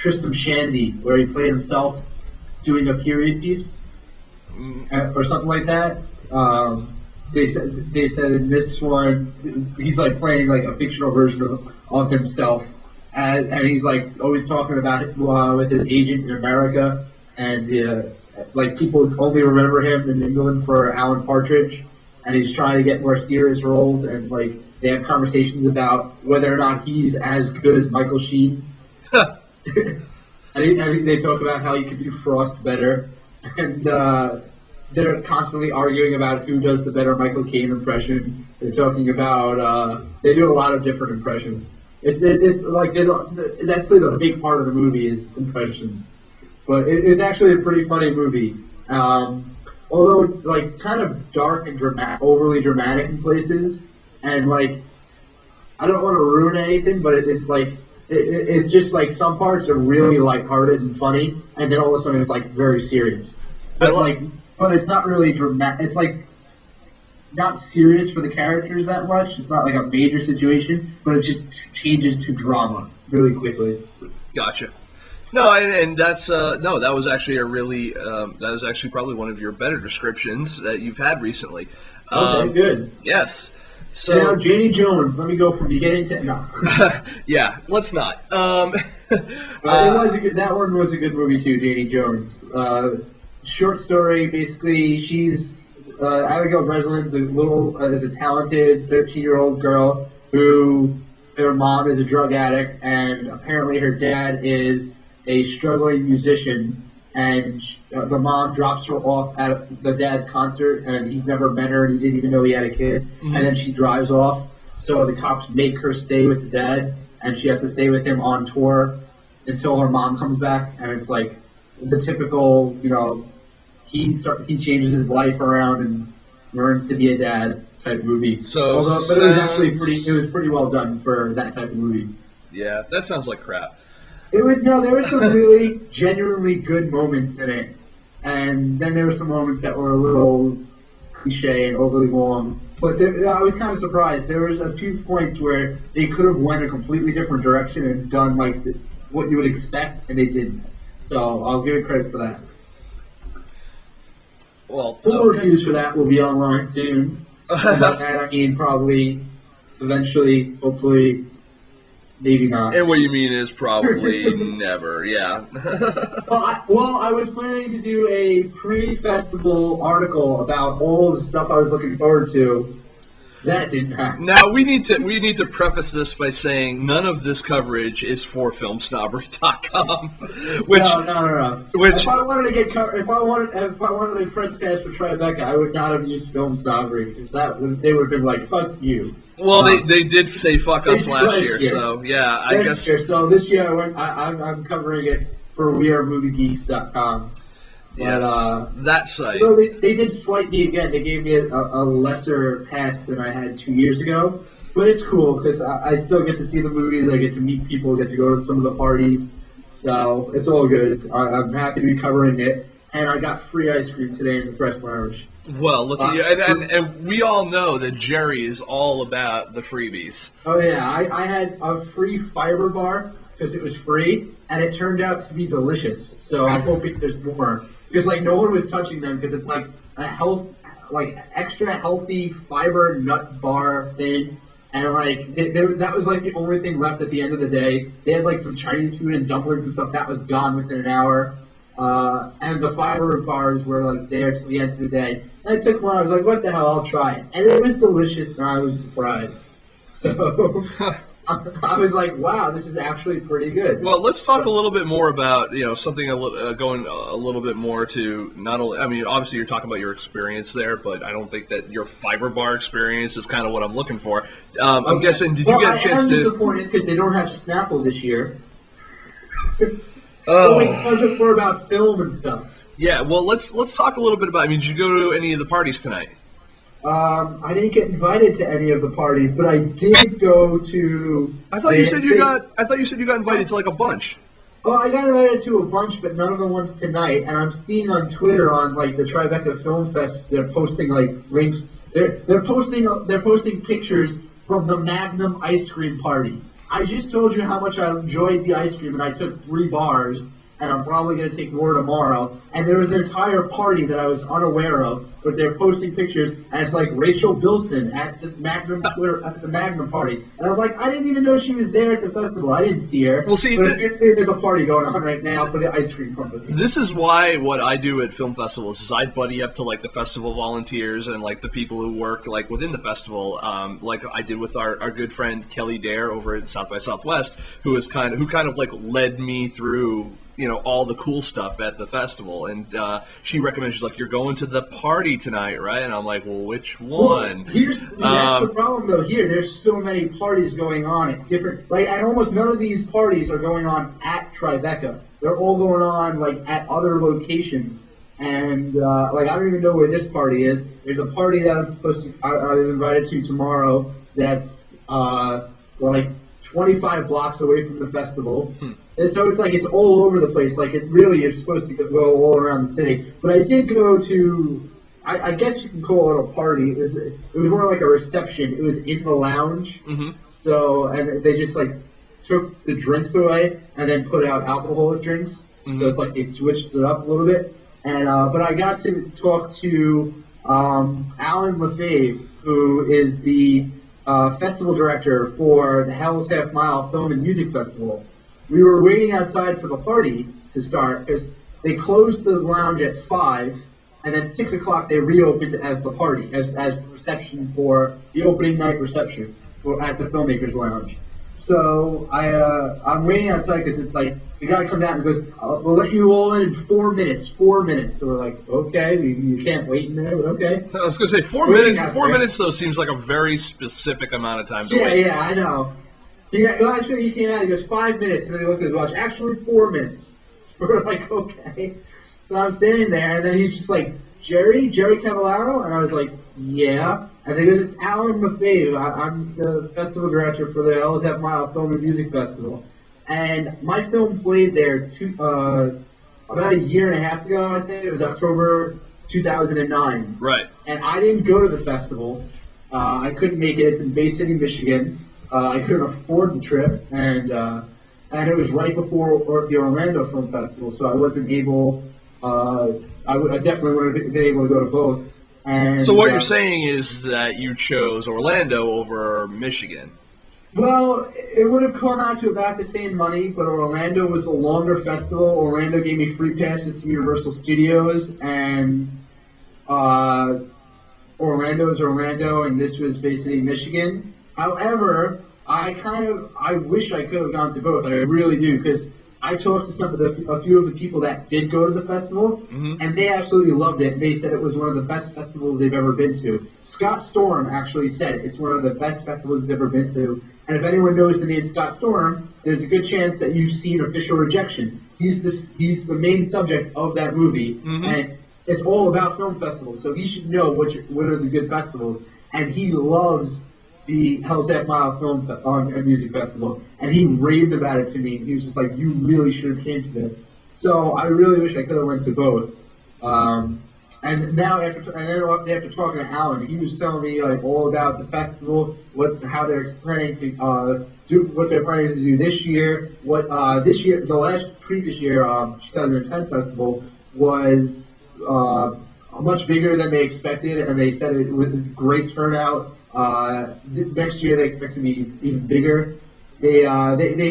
Tristram Shandy, where he played himself doing a period piece or something like that. They said in this one he's like playing like a fictional version of himself, and he's like always talking about it with his agent in America, and like people only remember him in England for Alan Partridge, and he's trying to get more serious roles, and like they have conversations about whether or not he's as good as Michael Sheen. I think they talk about how he could do Frost better, and they're constantly arguing about who does the better Michael Caine impression. They're talking about they do a lot of different impressions. It's like that's the big part of the movie is impressions, but it's actually a pretty funny movie. Although it's like kind of dark and overly dramatic in places, and like I don't want to ruin anything, but it's like it's just like some parts are really lighthearted and funny, and then all of a sudden it's like very serious. But it's not really dramatic. It's like not serious for the characters that much. It's not like a major situation, but it just changes to drama really quickly. Gotcha. No, and that's no. That was actually a really that was actually probably one of your better descriptions that you've had recently. Okay, good. Yes. So now, Janie Jones. Let me go from beginning to no. Yeah, let's not. It was a good, that one was a good movie too, Janie Jones. Short story. Basically, she's Abigail Breslin's is a talented 13-year-old girl who her mom is a drug addict, and apparently her dad is a struggling musician, and the mom drops her off at the dad's concert, and he's never met her, and he didn't even know he had a kid, and then she drives off, so the cops make her stay with the dad, and she has to stay with him on tour until her mom comes back, and it's like the typical, you know, he changes his life around and learns to be a dad type movie. But it was actually pretty well done for that type of movie. Yeah, that sounds like crap. There were some really genuinely good moments in it, and then there were some moments that were a little cliche and overly long. But I was kind of surprised. There was a few points where they could have went a completely different direction and done like what you would expect, and they didn't. So I'll give it credit for that. Well, full reviews for that will be online soon. And by that I mean probably, eventually, hopefully. Maybe not. And what you mean is probably never, yeah. Well, I was planning to do a pre-festival article about all the stuff I was looking forward to. That didn't happen. Now we need to preface this by saying none of this coverage is for FilmSnobbery.com. Which no. Which if I wanted a press pass for Tribeca, I would not have used FilmSnobbery because they would have been like, "Fuck you." Well, they did say fuck us last year, so yeah, I guess. So this year I'm covering it for WeAreMovieGeeks.com. Yes, that site. So they did swipe me again. They gave me a lesser pass than I had 2 years ago. But it's cool because I still get to see the movies. I get to meet people. Get to go to some of the parties. So it's all good. I'm happy to be covering it. And I got free ice cream today in the Press Lounge. Well, look at you. And we all know that Jerry is all about the freebies. Oh, yeah. I had a free fiber bar because it was free. And it turned out to be delicious. So I'm hoping there's more. Because like no one was touching them because it's like a extra healthy fiber nut bar thing, and like that was like the only thing left at the end of the day. They had like some Chinese food and dumplings and stuff that was gone within an hour, and the fiber bars were like there till the end of the day. And I took one. I was like, what the hell? I'll try it, and it was delicious, and I was surprised. So. I was like, wow, this is actually pretty good. Well, let's talk a little bit more about, something going a little bit more to not only, I mean, obviously you're talking about your experience there, but I don't think that your fiber bar experience is kind of what I'm looking for. I'm guessing, did you get a chance to... I'm disappointed because they don't have Snapple this year. Oh. I was just more about film and stuff. Yeah, well, let's talk a little bit about, I mean, did you go to any of the parties tonight? I didn't get invited to any of the parties, but I did go to. I thought you said you got invited to like a bunch. Well, I got invited to a bunch, but none of the ones tonight. And I'm seeing on Twitter on like the Tribeca Film Fest, they're posting like links. They're posting pictures from the Magnum ice cream party. I just told you how much I enjoyed the ice cream, and I took 3 bars, and I'm probably going to take more tomorrow. And there was an entire party that I was unaware of, but they're posting pictures, and it's like Rachel Bilson at the Magnum party. And I'm like, I didn't even know she was there at the festival. I didn't see her. Well, see, but there's a party going on right now for the ice cream company. This is why what I do at film festivals is I buddy up to like the festival volunteers and like the people who work like within the festival, like I did with our good friend Kelly Dare over at South by Southwest, who kind of like led me through, you know, all the cool stuff at the festival. And she recommended, she's like, you're going to the party tonight, right? And I'm like, well, which one? That's the problem though. Here, there's so many parties going on at different, like, and almost none of these parties are going on at Tribeca. They're all going on like at other locations. And like, I don't even know where this party is. There's a party that I was invited to tomorrow. That's like 25 blocks away from the festival. And so it's like it's all over the place. Like, it really is supposed to go all around the city. But I did go to, I guess you can call it a party. It was more like a reception. It was in the lounge. So, and they just like took the drinks away and then put out alcoholic drinks. So it's like they switched it up a little bit. And but I got to talk to Alan Lefebvre, who is the festival director for the Hell's Half Mile Film and Music Festival. We were waiting outside for the party to start because they closed the lounge at 5, and then 6 o'clock they reopened as the party, as the reception for the opening night reception at the Filmmakers Lounge. So I'm waiting outside because it's like the guy comes out and goes, "We'll let you all in 4 minutes." 4 minutes. So we're like, okay, you can't wait in there, but okay. I was gonna say 4 minutes. 4 minutes though seems like a very specific amount of time to wait. Yeah, I know. Actually, he came out, he goes 5 minutes, and then he looked at his watch, actually 4 minutes. We're like, okay. So I'm standing there, and then he's just like, Jerry Cavallaro? And I was like, yeah. And he goes, it's Alan Lefebvre. I'm the festival director for the Hell's Half Mile Film and Music Festival. And my film played there about a year and a half ago, I think. It was October 2009. Right. And I didn't go to the festival. I couldn't make it. It's in Bay City, Michigan. I couldn't afford the trip, and it was right before the Orlando Film Festival, so I wasn't able. I definitely would have been able to go to both. And so what you're saying is that you chose Orlando over Michigan. Well, it would have come out to about the same money, but Orlando was a longer festival. Orlando gave me free passes to Universal Studios, and Orlando is Orlando, and this was Bay City, Michigan. However, I wish I could have gone to both. I really do, because I talked to a few of the people that did go to the festival, and they absolutely loved it. They said it was one of the best festivals they've ever been to. Scott Storm actually said it's one of the best festivals he's ever been to. And if anyone knows the name Scott Storm, there's a good chance that you've seen Official Rejection. He's the main subject of that movie, and it's all about film festivals. So he should know what are the good festivals. And he loves the Hell's Half Mile Film and Music Festival, and he raved about it to me. He was just like, "You really should have came to this." So I really wish I could have went to both. And now after talking to Alan, he was telling me like all about the festival, how they're planning to what they're planning to do this year. The previous year, 2010 festival was much bigger than they expected, and they said it was a great turnout. Next year they expect to be even bigger. They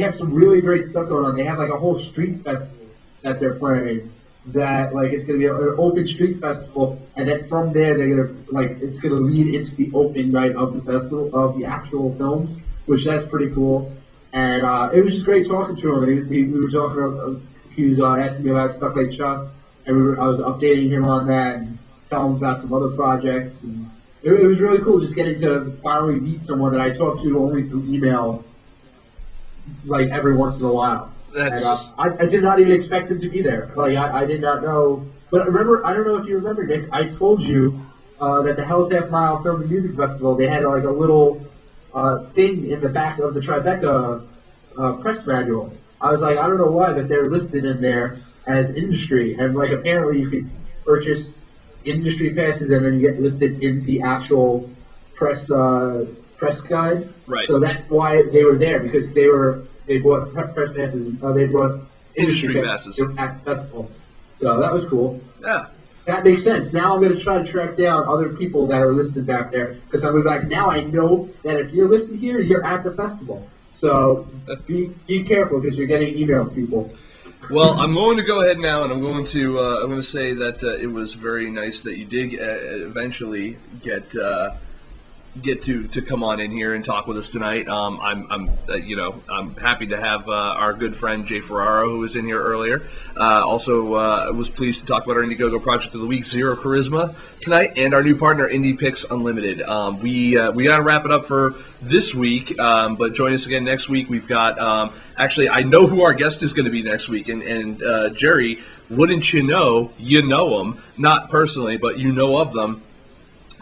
have some really great stuff going on. They have like a whole street festival that they're planning. That like it's gonna be an open street festival, and then from there they're gonna it's gonna lead into the opening night of the festival of the actual films, which that's pretty cool. And it was just great talking to him. We were talking. He was asking me about stuff like Chuck, and I was updating him on that and telling him about some other projects. And it was really cool just getting to finally meet someone that I talked to only through email, like every once in a while. And, I did not even expect him to be there. Like I did not know. But remember, I don't know if you remember, Nick. I told you that the Hell's Half Mile Film and Music Festival, they had like a little thing in the back of the Tribeca press manual. I was like, I don't know why, but they're listed in there as industry, and like apparently you could purchase industry passes and then you get listed in the actual press guide. Right. So that's why they were there, because they bought press passes. They bought Industry passes. at the festival. So that was cool. Yeah. That makes sense. Now I'm going to try to track down other people that are listed back there, because I'm like, now I know that if you're listed here, you're at the festival. So be careful, because you're getting emails, people. Well, I'm going to go ahead now, and I'm going to say that it was very nice that you did eventually get to come on in here and talk with us tonight. I'm happy to have our good friend Jay Ferraro, who was in here earlier. Also was pleased to talk about our Indiegogo Project of the Week, Zero Charisma, tonight, and our new partner, Indie Picks Unlimited. We got to wrap it up for this week, but join us again next week. We've got actually, I know who our guest is going to be next week, and Jerry, wouldn't you know them, not personally, but you know of them.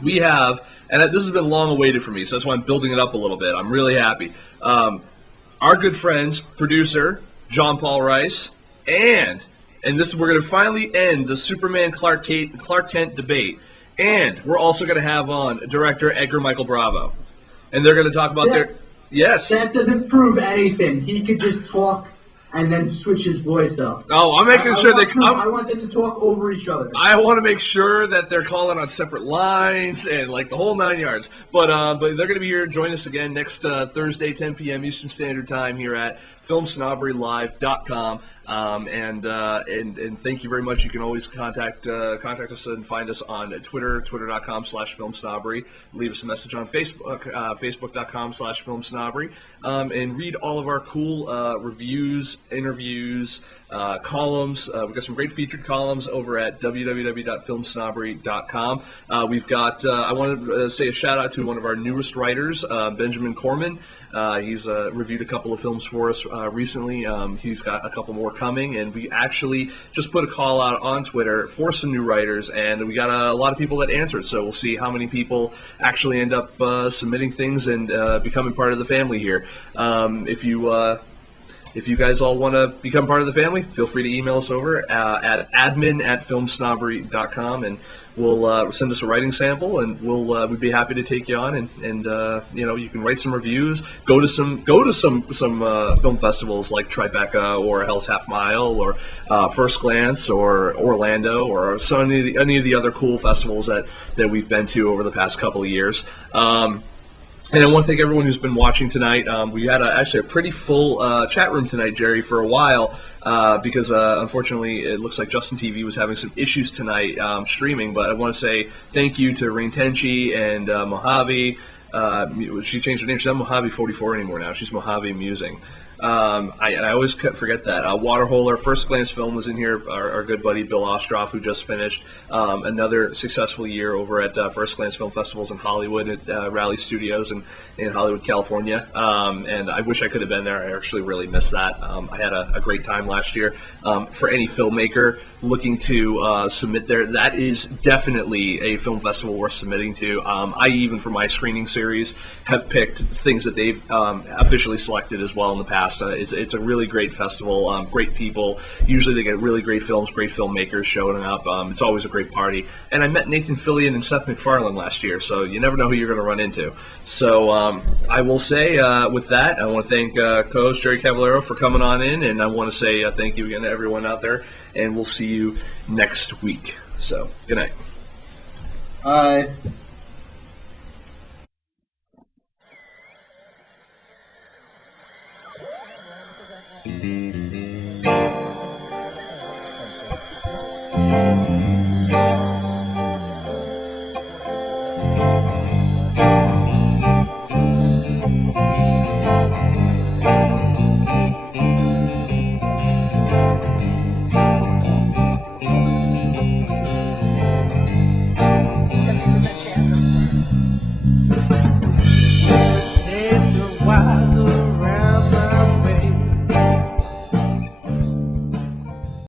We have, and this has been long awaited for me, so that's why I'm building it up a little bit. I'm really happy. Our good friends, producer John Paul Rice, and we're going to finally end the Superman Clark Kent debate, and we're also going to have on director Edgar Michael Bravo, and they're going to talk about yes. That doesn't prove anything. He could just talk and then switch his voice up. Oh, I'm making sure I want them to talk over each other. I want to make sure that they're calling on separate lines and like the whole 9 yards. But they're going to be here. Join us again next Thursday, 10 p.m. Eastern Standard Time here at FilmSnobberyLive.com. And thank you very much. You can always contact us and find us on Twitter, twitter.com/FilmSnobbery. Leave us a message on Facebook, Facebook.com/FilmSnobbery. And read all of our cool reviews, interviews, columns. We've got some great featured columns over at www.filmsnobbery.com. We've got, I want to say a shout out to one of our newest writers, Benjamin Corman. He's reviewed a couple of films for us recently. He's got a couple more coming, and we actually just put a call out on Twitter for some new writers, and we got a lot of people that answered, so we'll see how many people actually end up submitting things and becoming part of the family here. If you guys all want to become part of the family, feel free to email us over at admin@filmsnobbery.com, and we'll send us a writing sample, and we'd be happy to take you on, and you can write some reviews, go to some film festivals like Tribeca or Hell's Half Mile or First Glance or Orlando or any of the other cool festivals that we've been to over the past couple of years. And I want to thank everyone who's been watching tonight. We had actually a pretty full chat room tonight, Jerry, for a while, because unfortunately it looks like Justin TV was having some issues tonight streaming. But I want to say thank you to Rain Tenchi and Mojave. She changed her name. She's not Mojave 44 anymore now. She's Mojave Musing. I always forget that. Waterholer, First Glance Film was in here. Our good buddy Bill Ostroff, who just finished another successful year over at First Glance Film Festivals in Hollywood at Raleigh Studios in Hollywood, California. And I wish I could have been there. I actually really missed that. I had a great time last year. For any filmmaker looking to submit there, that is definitely a film festival worth submitting to. I even, for my screening series, have picked things that they've officially selected as well in the past. It's a really great festival, great people. Usually they get really great films, great filmmakers showing up. It's always a great party. And I met Nathan Fillion and Seth MacFarlane last year, so you never know who you're going to run into. So I will say, with that, I want to thank co-host Jerry Cavallaro for coming on in, and I want to say thank you again to everyone out there, and we'll see you next week. So, good night. Bye. Stay so wise.